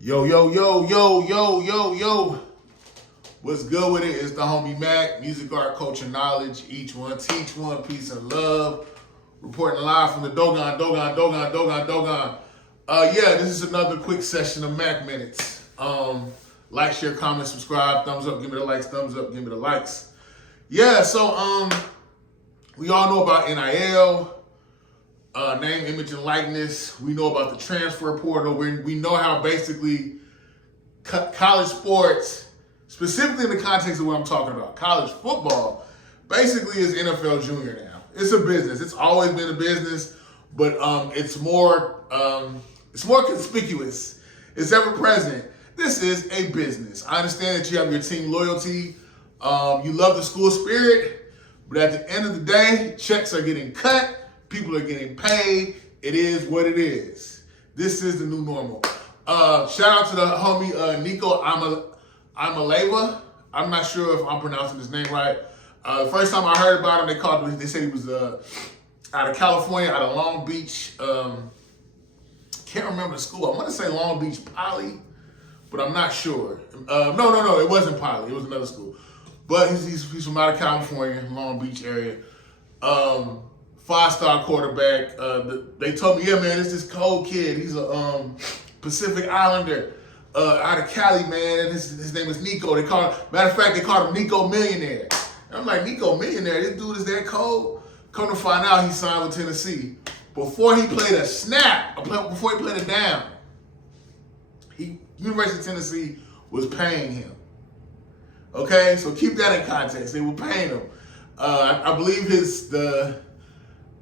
Yo, yo, yo, yo, yo, yo, yo. What's good with it? It's the homie Mac, music, art, culture, knowledge. Each one, teach one, peace and love. Reporting live from the Dogon. Yeah, this is another quick session of Mac Minutes. Like, share, comment, subscribe, thumbs up, give me the likes, thumbs up, give me the likes. Yeah, so we all know about NIL, name, image, and likeness. We know about the transfer portal. We know how basically college sports, specifically in the context of what I'm talking about, college football, basically is NFL Junior now. It's a business. It's always been a business, but it's more conspicuous. It's ever present. This is a business. I understand that you have your team loyalty. You love the school spirit, but at the end of the day, checks are getting cut. People are getting paid. It is what it is. This is the new normal. Shout out to the homie Nico Imaleva. I'm not sure if I'm pronouncing his name right. The first time I heard about him, they said he was out of California, out of Long Beach. Can't remember the school. I want to say Long Beach Poly, but I'm not sure. No, it wasn't Poly. It was another school. But he's from out of California, Long Beach area. 5-star quarterback. They told me, yeah, man, it's this cold kid. He's a Pacific Islander out of Cali, man. And his name is Nico. Matter of fact, they called him Nico Millionaire. And I'm like, Nico Millionaire? This dude is that cold? Come to find out, he signed with Tennessee. Before he played a snap, before he played a down, University of Tennessee was paying him. Okay, so keep that in context. They were paying him. I believe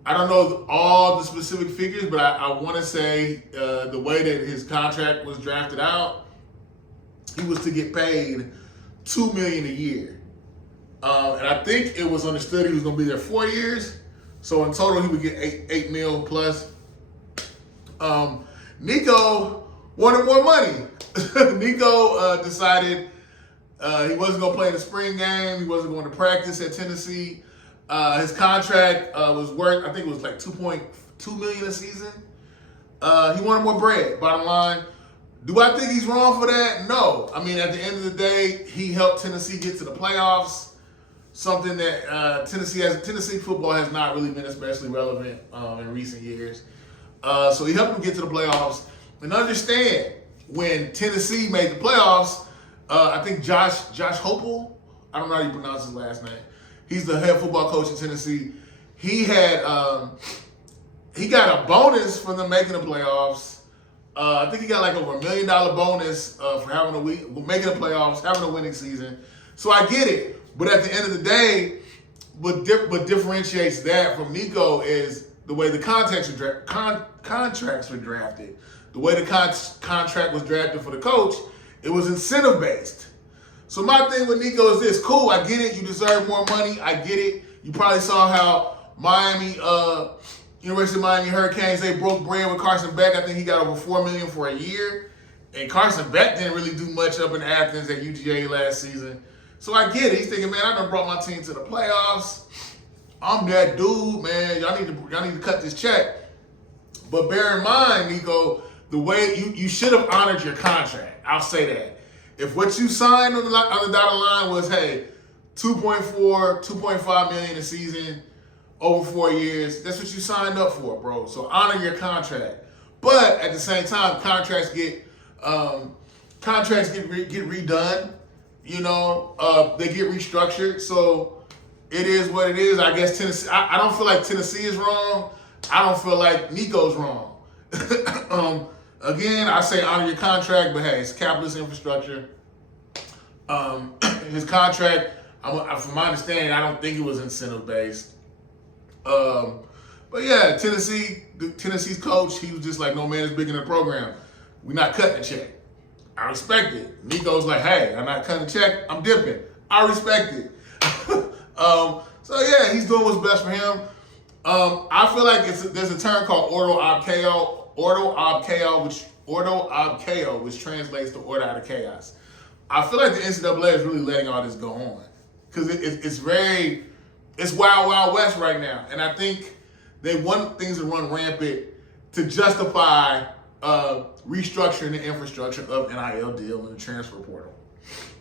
I don't know all the specific figures, but I want to say the way that his contract was drafted out, he was to get paid $2 million a year, and I think it was understood he was going to be there 4 years. So in total, he would get $8 million plus. Nico wanted more money. Nico decided he wasn't going to play in the spring game. He wasn't going to practice at Tennessee. His contract was worth, I think it was like $2.2 million a season. He wanted more bread, bottom line. Do I think he's wrong for that? No. I mean, at the end of the day, he helped Tennessee get to the playoffs, something that Tennessee football has not really been especially relevant in recent years. So he helped them get to the playoffs. And understand, when Tennessee made the playoffs, I think Josh Hopel, I don't know how you pronounce his last name, he's the head football coach in Tennessee. He got a bonus for them making the playoffs. I think he got like over $1 million bonus for making the playoffs, having a winning season. So I get it. But at the end of the day, what differentiates that from Nico is the way the contracts were drafted. The way the contract was drafted for the coach, it was incentive based. So my thing with Nico is this: cool, I get it. You deserve more money. I get it. You probably saw how University of Miami Hurricanes, they broke bread with Carson Beck. I think he got over $4 million for a year. And Carson Beck didn't really do much up in Athens at UGA last season. So I get it. He's thinking, man, I done brought my team to the playoffs. I'm that dude, man. Y'all need to cut this check. But bear in mind, Nico, the way you should have honored your contract. I'll say that. If what you signed on the dotted line was, hey, 2.5 million a season over 4 years, that's what you signed up for, bro. So honor your contract. But at the same time, contracts get redone. You know, they get restructured. So it is what it is. I guess Tennessee. I don't feel like Tennessee is wrong. I don't feel like Nico's wrong. Again, I say honor your contract, but hey, it's capitalist infrastructure. His contract, from my understanding, I don't think it was incentive based. But yeah, Tennessee's coach, he was just like, no man is big in the program. We're not cutting the check. I respect it. Nico's like, hey, I'm not cutting the check. I'm dipping. I respect it. So yeah, he's doing what's best for him. I feel like there's a term called ordo ab chaos, which translates to order out of chaos. I feel like the NCAA is really letting all this go on because it's wild, wild west right now. And I think they want things to run rampant to justify restructuring the infrastructure of NIL deal and the transfer portal.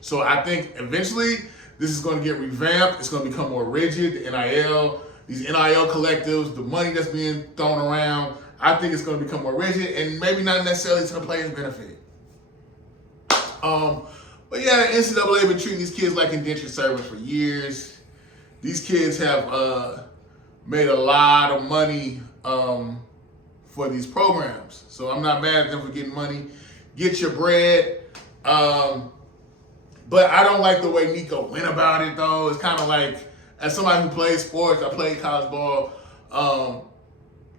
So I think eventually this is going to get revamped. It's going to become more rigid. The NIL, these NIL collectives, the money that's being thrown around, I think it's going to become more rigid and maybe not necessarily to the players' benefit. But yeah, the NCAA been treating these kids like indentured servants for years. These kids have made a lot of money for these programs. So I'm not mad at them for getting money. Get your bread. But I don't like the way Nico went about it, though. It's kind of like, as somebody who plays sports, I played college ball,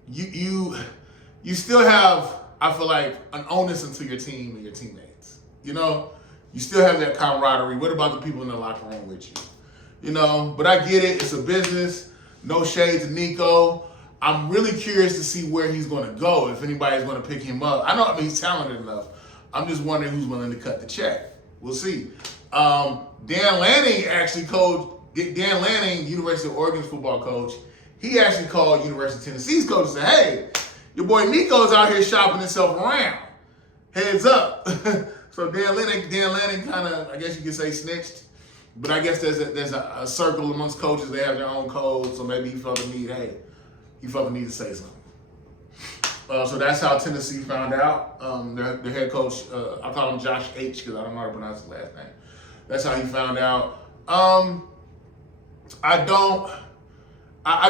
you still have, I feel like, an onus into your team and your teammates. You know? You still have that camaraderie. What about the people in the locker room with you? You know? But I get it. It's a business. No shade to Nico. I'm really curious to see where he's going to go, if anybody's going to pick him up. I know he's talented enough. I'm just wondering who's willing to cut the check. We'll see. Dan Lanning actually coached, Dan Lanning, University of Oregon's football coach, he actually called University of Tennessee's coach and said, hey, your boy Nico's out here shopping himself around. Heads up. So Dan Lanning kind of, I guess you could say, snitched. But I guess there's a circle amongst coaches. They have their own codes, so maybe he felt the need, to say something. So that's how Tennessee found out. Their head coach, I call him Josh H. because I don't know how to pronounce his last name. That's how he found out. I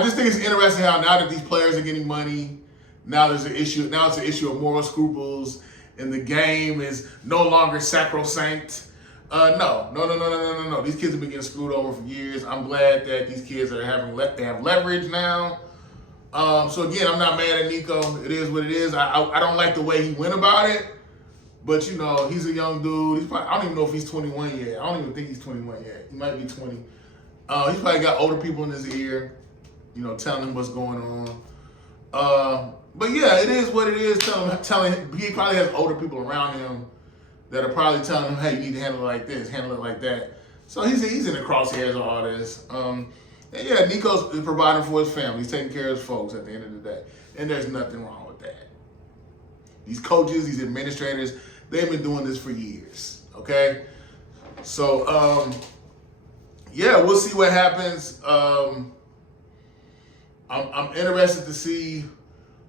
just think it's interesting how now that these players are getting money, now there's an issue. Now it's an issue of moral scruples, and the game is no longer sacrosanct. No. These kids have been getting screwed over for years. I'm glad that these kids are they have leverage now. So again, I'm not mad at Nico. It is what it is. I don't like the way he went about it, but you know, he's a young dude. I don't even know if he's 21 yet. I don't even think he's 21 yet. He might be 20. He's probably got older people in his ear, you know, telling him what's going on. But yeah, it is what it is. Telling him, he probably has older people around him that are probably telling him, hey, you need to handle it like this, handle it like that. So he's in the crosshairs of all this. And yeah, Nico's providing for his family. He's taking care of his folks at the end of the day. And there's nothing wrong with that. These coaches, these administrators, they've been doing this for years, okay? So, yeah, we'll see what happens. I'm interested to see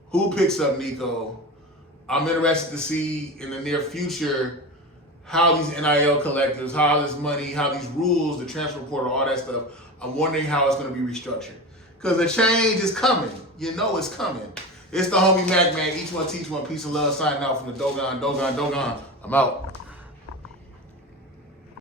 who picks up Nico. I'm interested to see in the near future how these NIL collectives, how this money, how these rules, the transfer portal, all that stuff, I'm wondering how it's going to be restructured. Because the change is coming. You know it's coming. It's the homie MACK, man. Each one teach one. Peace and love. Signing out from the Dogon. I'm out.